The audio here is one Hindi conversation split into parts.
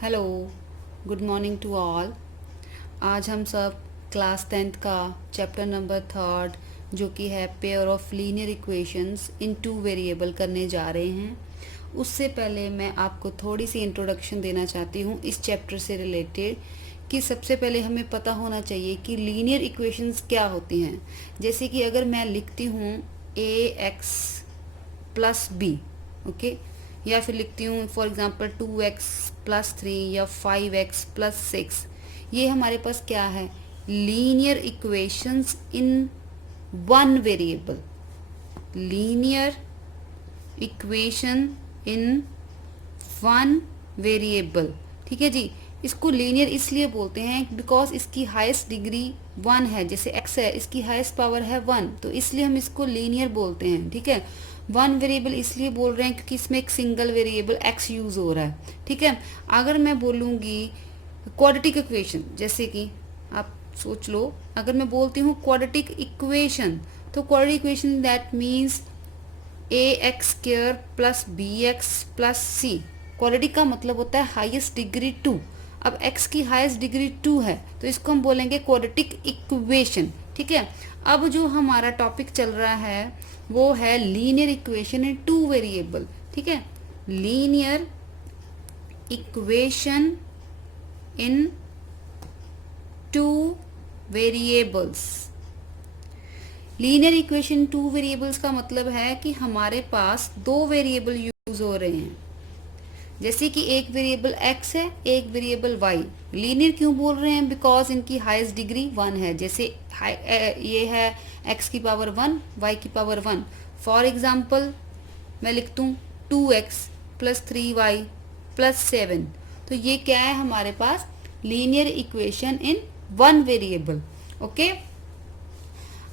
Hello, good morning to all. आज हम सब क्लास 10th का चैप्टर नंबर 3 जो कि है pair of linear equations in two variable करने जा रहे हैं। उससे पहले मैं आपको थोड़ी सी इंट्रोडक्शन देना चाहती हूँ इस चैप्टर से रिलेटेड कि सबसे पहले हमें पता होना चाहिए कि लीनियर इक्वेशंस क्या होती हैं। जैसे कि अगर मैं लिखती हूँ ax प्लस बी, ओके, या फिर लिखती हूँ फॉर एग्जांपल 2x प्लस 3 या 5x प्लस 6, ये हमारे पास क्या है? Linear equations in one variable. Linear equation in one variable, ठीक है जी। इसको लीनियर इसलिए बोलते हैं बिकॉज इसकी हाईएस्ट डिग्री 1 है। जैसे x है, इसकी हाईएस्ट पावर है 1, तो इसलिए हम इसको लीनियर बोलते हैं, ठीक है। वन वेरिएबल इसलिए बोल रहे हैं क्योंकि इसमें एक सिंगल वेरिएबल x यूज हो रहा है, ठीक है। अगर मैं बोलूँगी क्वाड्रेटिक इक्वेशन, जैसे कि आप सोच लो, अगर मैं बोलती हूँ क्वाड्रेटिक इक्वेशन, तो quadratic equation that means ax square plus bx plus c। Quadratic का मतलब होता है हाईएस्ट डिग्री 2। अब x की हाईएस्ट डिग्री 2 है तो इसको हम बोलेंगे क्वाड्रेटिक इक्वेशन, ठीक है। अब जो हमारा टॉपिक चल रहा है वो है linear equation in two variable, ठीक है। Linear equation in two variables. Linear equation two variables का मतलब है कि हमारे पास दो वेरिएबल यूज हो रहे हैं। जैसे कि एक वेरिएबल x है, एक वेरिएबल y। लीनियर क्यों बोल रहे हैं? बिकॉज इनकी हाईएस्ट डिग्री 1 है। जैसे ये है x की पावर 1, y की पावर 1। फॉर एग्जाम्पल मैं लिख दूँ 2x प्लस 3y प्लस 7, तो ये क्या है हमारे पास? Linear equation in one variable, okay.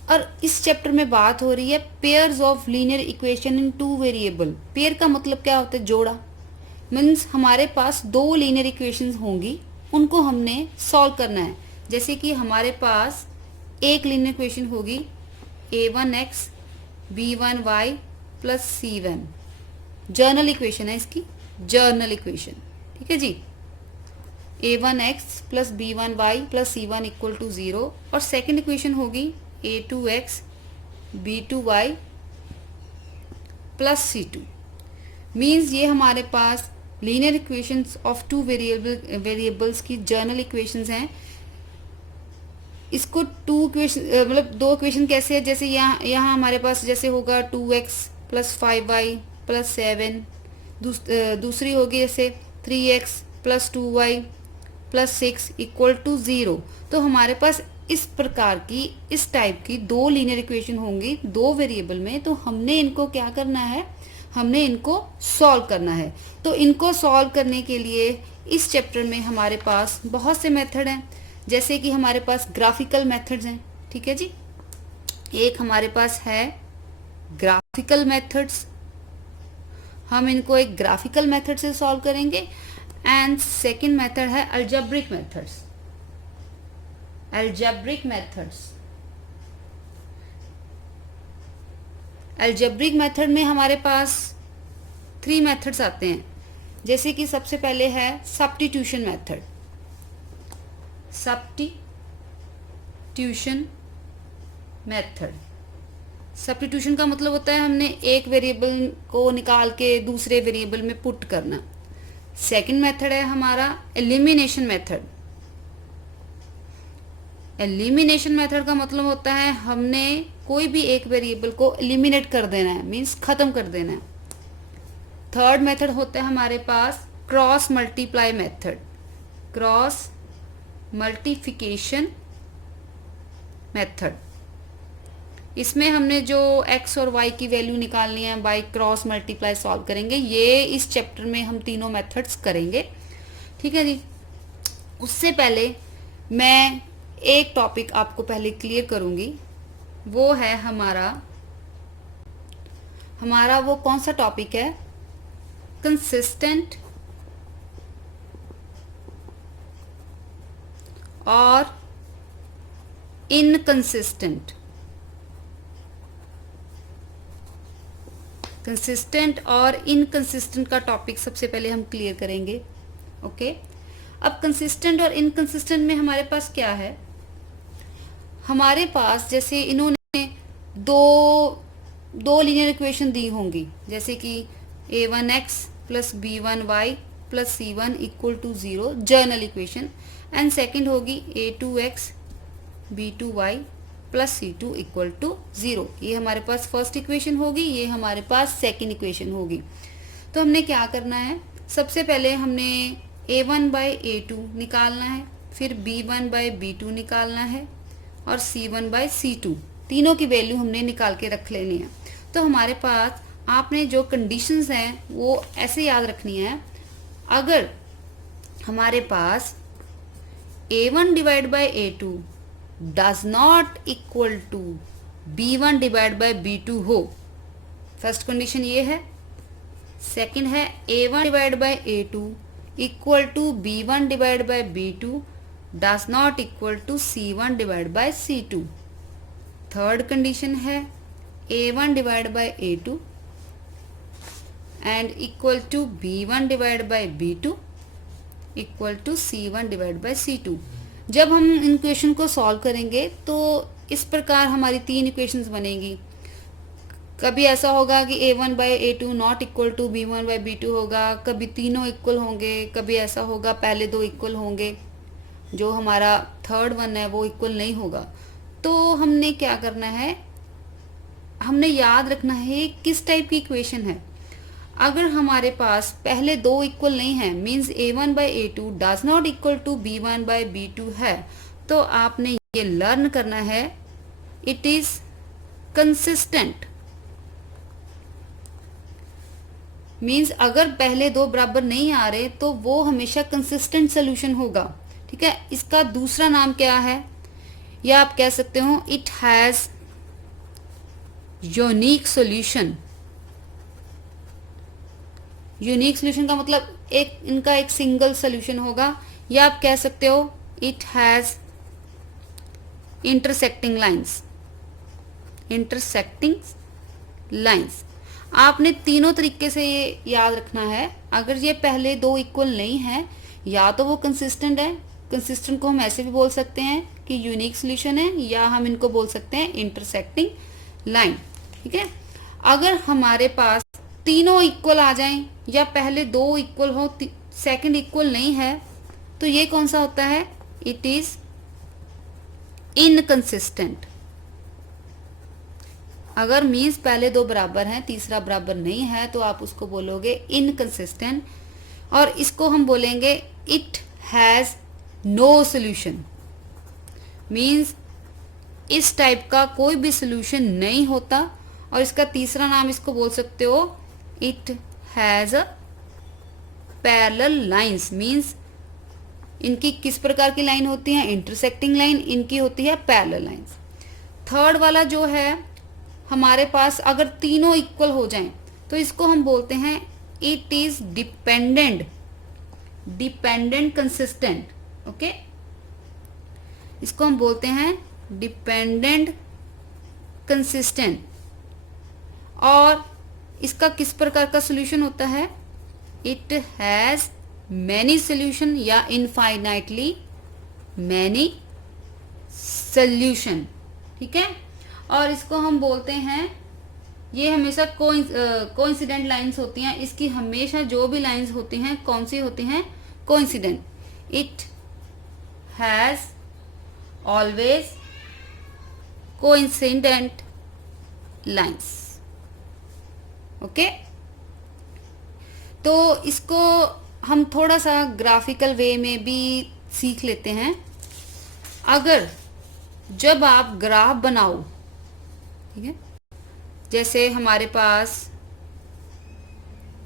और इस चैप्टर में बात हो रही है pairs of linear equation in two variable. Pair का मतलब क्या होता है? जोड़ा। मीन्स हमारे पास दो लीनियर इक्वेशंस होंगी, उनको हमने सॉल्व करना है। जैसे कि हमारे पास एक लीनियर इक्वेशन होगी a1x b1y plus c1। General equation है इसकी, जर्नल इक्वेशन, ठीक है जी। a1x plus b1y plus c1 equal to 0। और सेकेंड इक्वेशन होगी a2x b2y plus c2। Means ये हमारे पास linear equations of two variables की जर्नल इक्वेशंस हैं। इसको टू इक्वेशन मतलब दो इक्वेशन कैसे है? जैसे यहाँ हमारे पास जैसे होगा 2x प्लस 5y प्लस 7। दूसरी होगी जैसे 3x plus 2y plus 6 equal to 0। तो हमारे पास इस प्रकार की, इस टाइप की दो लीनियर इक्वेशन होंगी दो वेरिएबल में। तो हमने इनको क्या करना है? हमने इनको सॉल्व करना है। तो इनको सॉल्व करने के लिए इस चैप्टर में हमारे पास बहुत से मेथड हैं। जैसे कि हमारे पास ग्राफिकल मेथड्स हैं, ठीक है जी। एक हमारे पास है ग्राफिकल मेथड्स, हम इनको एक ग्राफिकल मेथड से सॉल्व करेंगे। एंड सेकेंड मेथड है algebraic methods. Algebraic methods, algebraic method में हमारे पास 3 मेथड्स आते हैं। जैसे कि सबसे पहले है substitution method. Substitution method, substitution का मतलब होता है हमने एक वेरिएबल को निकाल के दूसरे वेरिएबल में पुट करना। सेकंड मेथड है हमारा एलिमिनेशन मेथड। एलिमिनेशन मेथड का मतलब होता है हमने कोई भी एक वेरिएबल को एलिमिनेट कर देना है, मीन्स खत्म कर देना है। थर्ड मेथड होता है हमारे पास cross multiply method, cross multiplication method. इसमें हमने जो x और y की वैल्यू निकालनी है बाय क्रॉस मल्टीप्लाई सॉल्व करेंगे। ये इस चैप्टर में हम तीनों मेथड्स करेंगे, ठीक है जी। उससे पहले मैं एक टॉपिक आपको पहले क्लियर करूंगी, वो है हमारा वो कौन सा टॉपिक है? कंसिस्टेंट और इनकंसिस्टेंट। कंसिस्टेंट और इनकंसिस्टेंट का टॉपिक सबसे पहले हम क्लियर करेंगे, ओके। अब कंसिस्टेंट और इनकंसिस्टेंट में हमारे पास क्या है, हमारे पास जैसे इन्होंने दो दो लीनियर इक्वेशन दी होंगी, जैसे कि a1x plus b1y plus c1 equal to 0 general equation, and second होगी a2x b2y plus c2 equal to 0। ये हमारे पास फर्स्ट इक्वेशन होगी, ये हमारे पास सेकेंड इक्वेशन होगी। तो हमने क्या करना है, सबसे पहले हमने a1 बाई a2 निकालना है, फिर b1 बाई b2 निकालना है और c1 बाई c2, तीनों की वैल्यू हमने निकाल के रख लेनी है। तो हमारे पास आपने जो कंडीशंस हैं वो ऐसे याद रखनी है, अगर हमारे पास a1 divide by a2 does not equal to b1 divide by b2 हो, फर्स्ट कंडीशन ये है। सेकंड है a1 divide by a2 equal to b1 divide by b2 does not equal to c1 divide by c2। Third condition है a1 divide by a2 and equal to b1 divide by b2 equal to c1 divide by c2। जब हम इन इक्वेशन को सॉल्व करेंगे तो इस प्रकार हमारी तीन इक्वेशंस बनेंगी। कभी ऐसा होगा कि a1 by a2 not equal to b1 by b2 होगा, कभी तीनों इक्वल होंगे, कभी ऐसा होगा पहले दो इक्वल होंगे, जो हमारा थर्ड वन है वो इक्वल नहीं होगा। तो हमने क्या करना है, हमने याद रखना है किस टाइप की इक्वेशन है। अगर हमारे पास पहले दो इक्वल नहीं है, means a1 by a2 does not equal to b1 by b2 है, तो आपने ये लर्न करना है इट इज कंसिस्टेंट। मीन्स अगर पहले दो बराबर नहीं आ रहे तो वो हमेशा कंसिस्टेंट सोल्यूशन होगा। ठीक है, इसका दूसरा नाम क्या है, या आप कह सकते हो it has unique solution. Unique solution का मतलब एक इनका एक सिंगल सोल्यूशन होगा, या आप कह सकते हो it has intersecting lines. Intersecting lines आपने तीनों तरीके से ये याद रखना है। अगर ये पहले दो इक्वल नहीं है, या तो वो कंसिस्टेंट है, कंसिस्टेंट को हम ऐसे भी बोल सकते हैं कि यूनिक सोल्यूशन है, या हम इनको बोल सकते हैं इंटरसेक्टिंग लाइन। ठीक है, अगर हमारे पास तीनों इक्वल आ जाएं या पहले दो इक्वल हो, सेकंड इक्वल नहीं है, तो ये कौन सा होता है, इट इज इनकंसिस्टेंट। अगर मीन्स पहले दो बराबर हैं, तीसरा बराबर नहीं है, तो आप उसको बोलोगे इनकंसिस्टेंट, और इसको हम बोलेंगे it has no solution. Means इस टाइप का कोई भी सोल्यूशन नहीं होता। और इसका तीसरा नाम इसको बोल सकते हो it has a parallel lines. Means इनकी किस प्रकार की लाइन होती है, इंटरसेक्टिंग लाइन, इनकी होती है पैरेलल लाइंस। थर्ड वाला जो है हमारे पास अगर तीनों इक्वल हो जाएं तो इसको हम बोलते हैं it is dependent, dependent consistent. Okay, इसको हम बोलते हैं डिपेंडेंट कंसिस्टेंट। और इसका किस प्रकार का सोल्यूशन होता है, इट हैज मैनी सोल्यूशन या इनफाइनाइटली मैनी सोल्यूशन। ठीक है, और इसको हम बोलते हैं, ये हमेशा कोइंसिडेंट लाइंस होती हैं। इसकी हमेशा जो भी लाइंस होती हैं कौन सी होती हैं, coincident. It has always coincident lines. Okay, तो इसको हम थोड़ा सा ग्राफिकल वे में भी सीख लेते हैं। अगर जब आप ग्राफ बनाओ, ठीक है, जैसे हमारे पास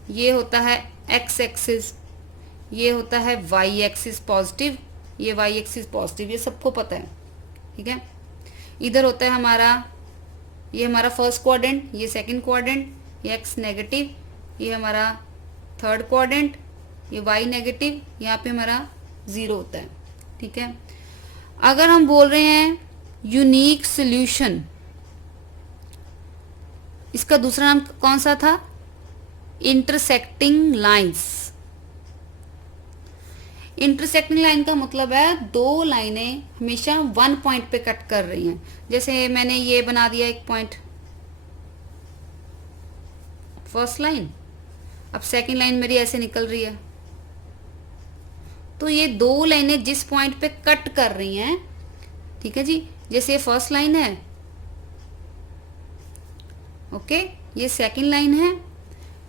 ये होता है एक्स एक्सिस, ये होता है वाई एक्सिस पॉजिटिव, ये वाई एक्सिस पॉजिटिव, ये सबको पता है। ठीक है, इधर होता है हमारा, ये हमारा फर्स्ट क्वाड्रेंट, ये सेकंड क्वाड्रेंट, ये एक्स नेगेटिव, ये हमारा थर्ड क्वाड्रेंट, ये वाई नेगेटिव, यहाँ पे हमारा 0 होता है। ठीक है, अगर हम बोल रहे हैं यूनिक सोल्यूशन, इसका दूसरा नाम कौन सा था, इंटरसेक्टिंग लाइंस। इंटरसेक्टिंग लाइन का मतलब है दो लाइनें हमेशा वन पॉइंट पे कट कर रही हैं। जैसे मैंने ये बना दिया एक पॉइंट, फर्स्ट लाइन, अब सेकंड लाइन मेरी ऐसे निकल रही है। तो ये दो लाइनें जिस पॉइंट पे कट कर रही हैं, ठीक है जी, जैसे ये फर्स्ट लाइन है, ओके, ये सेकंड लाइन है,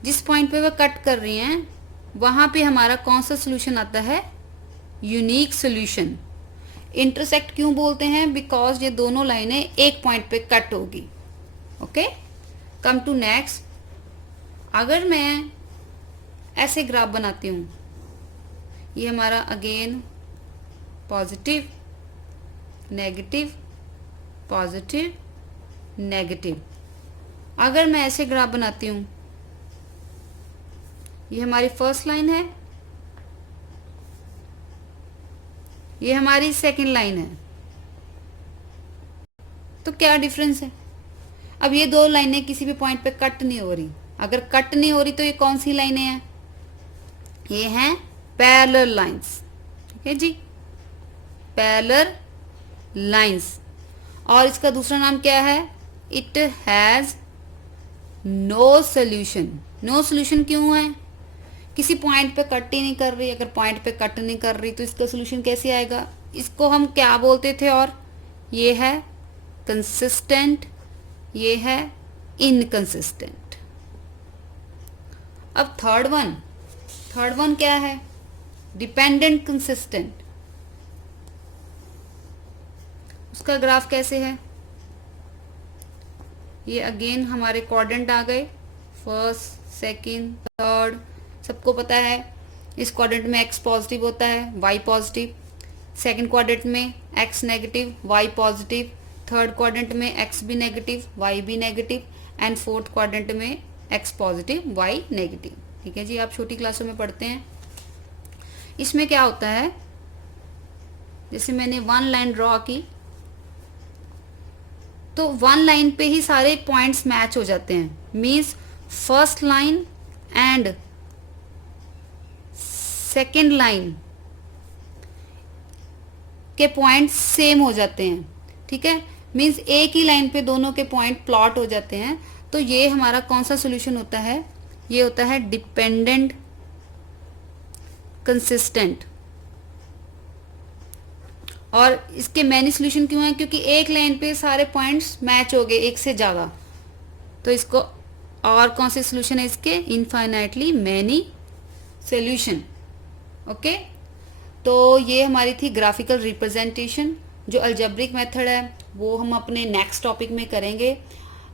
जिस पॉइंट पे वह कट कर रही हैं वहां पे हमारा कौन सा सोल्यूशन आता है, यूनिक सोल्यूशन। इंटरसेक्ट क्यों बोलते हैं, बिकॉज ये दोनों लाइनें एक पॉइंट पे कट होगी। Okay, come to next. अगर मैं ऐसे ग्राफ बनाती हूं, ये हमारा again positive negative positive negative, अगर मैं ऐसे ग्राफ बनाती हूं, ये हमारी फर्स्ट लाइन है, ये हमारी सेकंड लाइन है, तो क्या डिफरेंस है। अब ये दो लाइनें किसी भी पॉइंट पे कट नहीं हो रही। अगर कट नहीं हो रही तो ये कौन सी लाइनें हैं, ये हैं पैरेलल लाइंस। ठीक है जी, पैरेलल लाइंस। और इसका दूसरा नाम क्या है, it has no solution. No solution क्यों है, किसी पॉइंट पे कट ही नहीं कर रही। अगर पॉइंट पे कट नहीं कर रही तो इसका सोल्यूशन कैसे आएगा, इसको हम क्या बोलते थे, और ये है कंसिस्टेंट, ये है इनकंसिस्टेंट। अब थर्ड वन क्या है, डिपेंडेंट कंसिस्टेंट। उसका ग्राफ कैसे है, ये अगेन हमारे क्वाड्रेंट आ गए, फर्स्ट सेकंड थर्ड, सबको पता है। इस क्वाड्रेंट में x पॉजिटिव होता है, y पॉजिटिव, सेकंड क्वाड्रेंट में x negative, y positive, third quadrant में x भी नेगेटिव, y भी नेगेटिव, एंड फोर्थ क्वाड्रेंट में x पॉजिटिव, y नेगेटिव। ठीक है जी, आप छोटी क्लासों में पढ़ते हैं। इसमें क्या होता है, जैसे मैंने वन लाइन ड्रॉ की, तो वन लाइन पे ही सारे पॉइंट्स मैच हो जाते हैं। Means first line and second line के पॉइंट सेम हो जाते हैं। ठीक है, मीन्स एक ही लाइन पे दोनों के पॉइंट प्लॉट हो जाते हैं। तो ये हमारा कौन सा सॉल्यूशन होता है, ये होता है डिपेंडेंट कंसिस्टेंट। और इसके मैनी सॉल्यूशन क्यों है, क्योंकि एक लाइन पे सारे पॉइंट्स मैच हो गए, एक से ज़्यादा। तो इसको और कौन से सॉल्यूशन है इसके, इनफाइनाइटली मैनी सॉल्यूशन। ओके, तो ये हमारी थी ग्राफिकल रिप्रेजेंटेशन। जो अलजेब्रिक मेथड है वो हम अपने नेक्स्ट टॉपिक में करेंगे।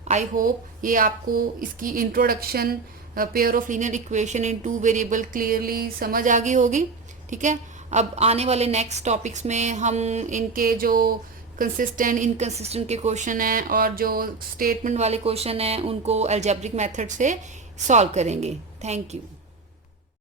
आई होप ये आपको इसकी introduction pair of linear equation in two variable clearly समझ आ गई होगी। ठीक है, अब आने वाले नेक्स्ट टॉपिक्स में हम इनके जो कंसिस्टेंट इनकंसिस्टेंट के क्वेश्चन हैं और जो स्टेटमेंट वाले क्वेश्चन हैं उनको अलजेब्रिक मेथड से सॉल्व करेंगे। Thank you.